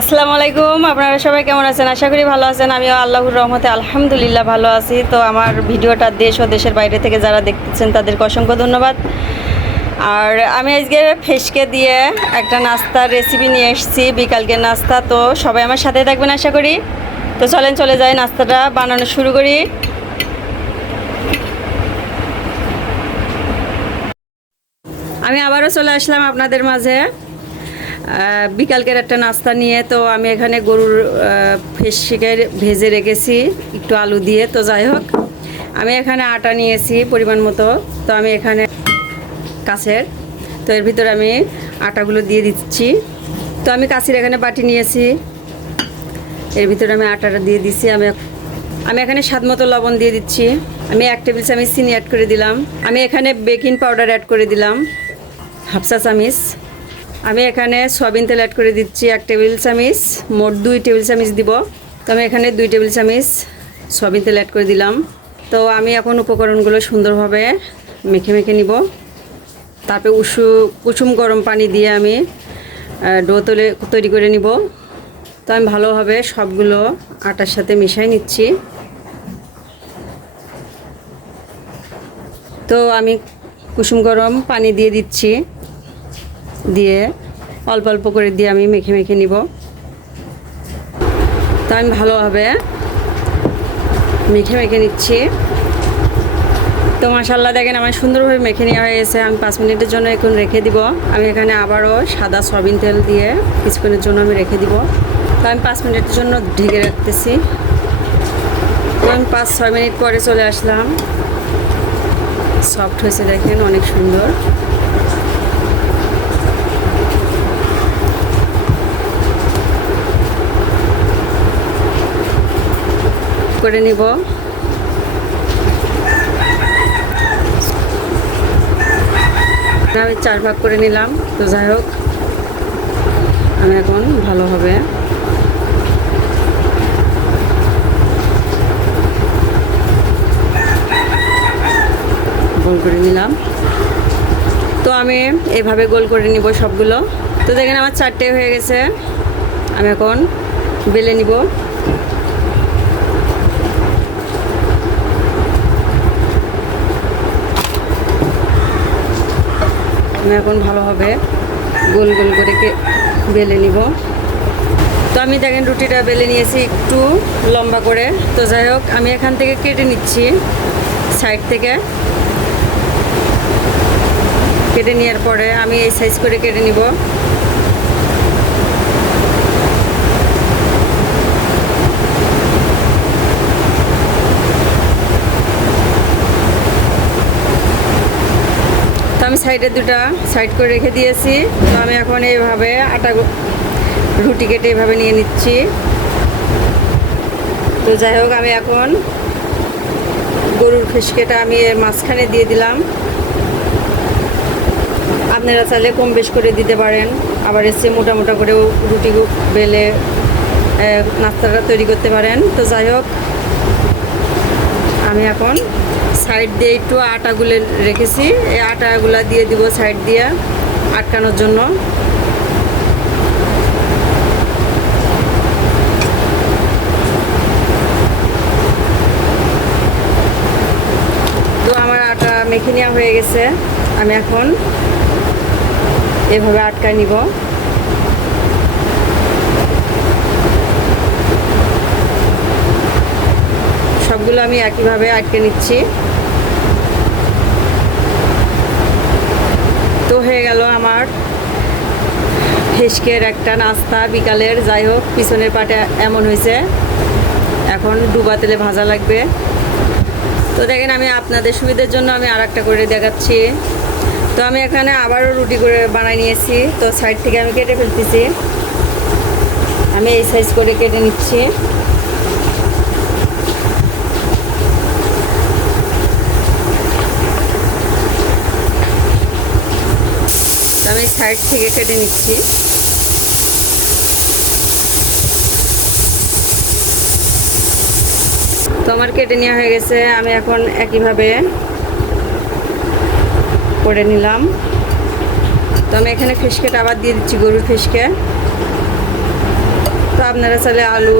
আসসালামু আলাইকুম, আপনারা সবাই কেমন আছেন? আশা করি ভালো আছেন। আমিও আল্লাহর রহমতে আলহামদুলিল্লাহ ভালো আছি। তো আমার ভিডিওটা দেশ ও দেশের বাইরে থেকে যারা দেখতেছেন, তাদেরকে অসংখ্য ধন্যবাদ। আর আমি আজকে ফেসকে দিয়ে একটা নাস্তার রেসিপি নিয়ে এসেছি বিকালকে নাস্তা। তো সবাই আমার সাথে থাকবেন, আশা করি। তো চলেন, চলে যাই নাস্তাটা বানানো শুরু করি। আমি আবারও চলে আসলাম আপনাদের মাঝে। বিকালকের একটা নাস্তা নিয়ে, তো আমি এখানে গরুর ফেসকে ভেজে রেখেছি, একটু আলু দিয়ে, তো যাই হোক, আমি এখানে আটা নিয়েছি পরিমাণ মতো, তো আমি এখানে কাছের, তো এর ভিতরে আমি আটাগুলো দিয়ে দিচ্ছি, তো আমি কাছের এখানে বাটি নিয়েছি, এর ভিতরে আমি আটাটা দিয়ে দিচ্ছি আমি আমি এখানে স্বাদ মতো লবণ দিয়ে দিচ্ছি, আমি এক টেবিল চামচ চিনি অ্যাড করে দিলাম, আমি এখানে বেকিং পাউডার অ্যাড করে দিলাম হাফসা চামিচ। আমি এখানে সয়াবিন তেল অ্যাড করে দিচ্ছি এক টেবিল চামিচ, মোট দুই টেবিল চামিচ দিব। তো আমি এখানে দুই টেবিল চামিচ সয়াবিন তেল অ্যাড করে দিলাম। তো আমি এখন উপকরণগুলো সুন্দরভাবে মেখে মেখে নিব। তারপরে উষু কুসুম গরম পানি দিয়ে আমি ডো তলে তৈরি করে নিব। তো আমি ভালোভাবে সবগুলো আটার সাথে মিশাই নিচ্ছি। তো আমি কুসুম গরম পানি দিয়ে দিচ্ছি। দিয়ে অল্প অল্প করে দিয়ে আমি মেখে মেখে নিব। তো আমি ভালোভাবে মেখে মেখে নিচ্ছি। তো মাসাল্লাহ দেখেন আমার সুন্দরভাবে মেখে নেওয়া হয়ে গেছে। আমি পাঁচ মিনিটের জন্য এখন রেখে দিব। আমি এখানে আবারও সাদা সয়াবিন তেল দিয়ে কিছুক্ষণের জন্য আমি রেখে দিব। তো আমি পাঁচ মিনিটের জন্য ঢেকে রাখতেছি। আমি পাঁচ, ছয় মিনিট পরে চলে আসলাম। সফট হয়েছে দেখেন, অনেক সুন্দর। করে নিব। আমি চার ভাগ করে নিলাম, তো যাই হোক, আমি এখন ভালো হবে। গোল করে নিলাম। তো আমি এভাবে গোল করে নিব সবগুলো। তো দেখেন আমার চারটে হয়ে গেছে। আমি এখন বেলে নিব। আমি এখন ভালোভাবে গোল গোল করে বেলে নিব। তো আমি দেখেন রুটিটা বেলে নিয়েছি একটু লম্বা করে। তো যাই হোক, আমি এখান থেকে কেটে নিচ্ছি সাইড থেকে। কেটে নেওয়ার পরে আমি এই সাইজ করে কেটে নিব। আমি সাইডে দুটা সাইড করে রেখে দিয়েছি। তো আমি এখন এইভাবে আটা রুটি কেটে এভাবে নিয়ে নিচ্ছি। তো যাই হোক, আমি এখন গরুর ফেসকেটা আমি এর মাঝখানে দিয়ে দিলাম। আপনারা চাইলে কম বেশ করে দিতে পারেন। আবার এসে মোটা মোটা করেও রুটি বেলে নাস্তাটা তৈরি করতে পারেন। তো যাই হোক, আমি এখন সাইড দিয়ে একটু আটাগুলো রেখেছি। এই আটাগুলা দিয়ে দিব সাইড দিয়ে আটকানোর জন্য। তো আমার আটা মেখে নেওয়া হয়ে গেছে। আমি এখন এভাবে আটকায় নিব। সবগুলো আমি একইভাবে আটকে নিচ্ছি। তো হয়ে গেল আমার হেসকের একটা নাস্তা বিকালের। যাই হোক, পিছনের পাটে এমন হয়েছে। এখন ডুবা তেলে ভাজা লাগবে। তো দেখেন আমি আপনাদের সুবিধার জন্য আমি আর একটা করে দেখাচ্ছি। তো আমি এখানে আবারও রুটি করে বানাই নিয়েছি। তো সাইড থেকে আমি কেটে ফেলতেছি। আমি এই সাইজ করে কেটে নিচ্ছি। আমি সাইড থেকে কেটে নিচ্ছি। তো আমার কেটে নেওয়া হয়ে গেছে, আমি এখন একইভাবে করে নিলাম। তো আমি এখানে ফেসকেটা আবার দিয়ে দিচ্ছি, গরুর ফেসকে আপনারা চাইলে আলু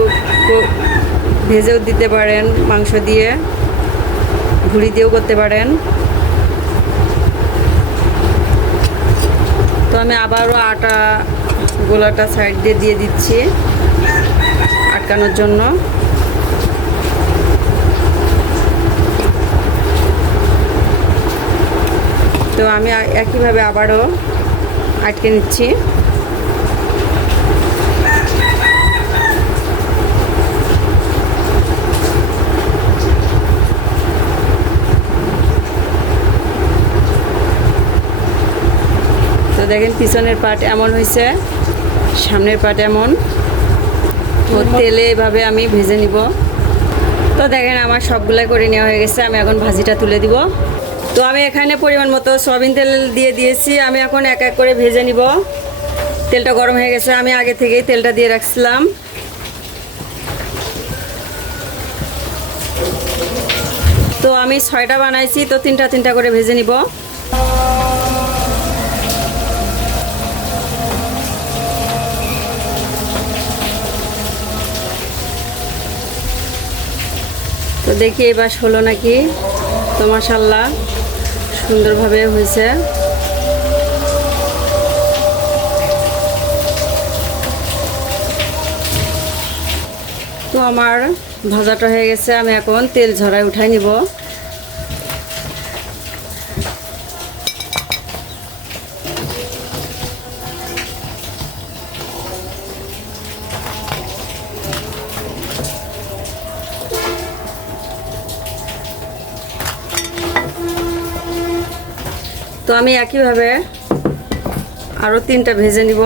ভেজেও দিতে পারেন, মাংস দিয়ে ঘুরি দিয়েও করতে পারেন। আমি আবারও আটা গোলাটা সাইড দিয়ে দিয়ে দিচ্ছি আটকানোর জন্য। তো আমি একইভাবে আবারও আটকে নিচ্ছি। দেখেন, পিছনের পাট এমন হয়েছে, সামনের পাট এমন। তো তেলে এভাবে আমি ভেজে নিব। তো দেখেন, আমার সবগুলাই করে নেওয়া হয়ে গেছে, আমি এখন ভাজিটা তুলে দিব। তো আমি এখানে পরিমাণ মতো সয়াবিন তেল দিয়ে দিয়েছি, আমি এখন এক এক করে ভেজে নিব। তেলটা গরম হয়ে গেছে, আমি আগে থেকেই তেলটা দিয়ে রাখছিলাম। তো আমি ছয়টা বানাইছি, তো তিনটা তিনটা করে ভেজে নিব। তো দেখি এবার হলো নাকি? তো মাসাল্লাহ সুন্দরভাবে হয়েছে। তো আমার ভাজাটা হয়ে গেছে, আমি এখন তেল ঝরায় উঠাই নিব। তো আমি একইভাবে আরও তিনটা ভেজে নিব।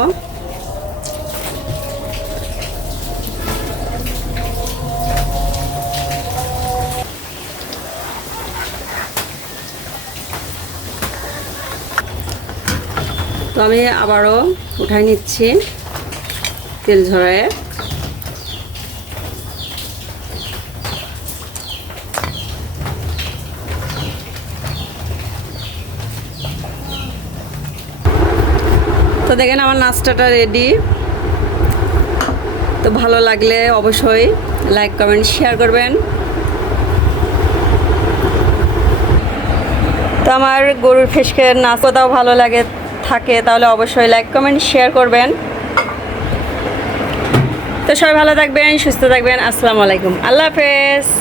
তো আমি আবারও উঠাই নিচ্ছি তেল ঝরায়। তো দেখেন আমার নাস্তাটা রেডি তো ভালো লাগলে অবশ্যই লাইক কমেন্ট শেয়ার করবেন। তো আমার গরুর ফিসকের নাস্তাটাও ভালো লাগে, থাকে, তাহলে অবশ্যই লাইক কমেন্ট শেয়ার করবেন। তো সবাই ভালো থাকবেন, সুস্থ থাকবেন। আসসালামু আলাইকুম। আল্লাহ হাফেজ।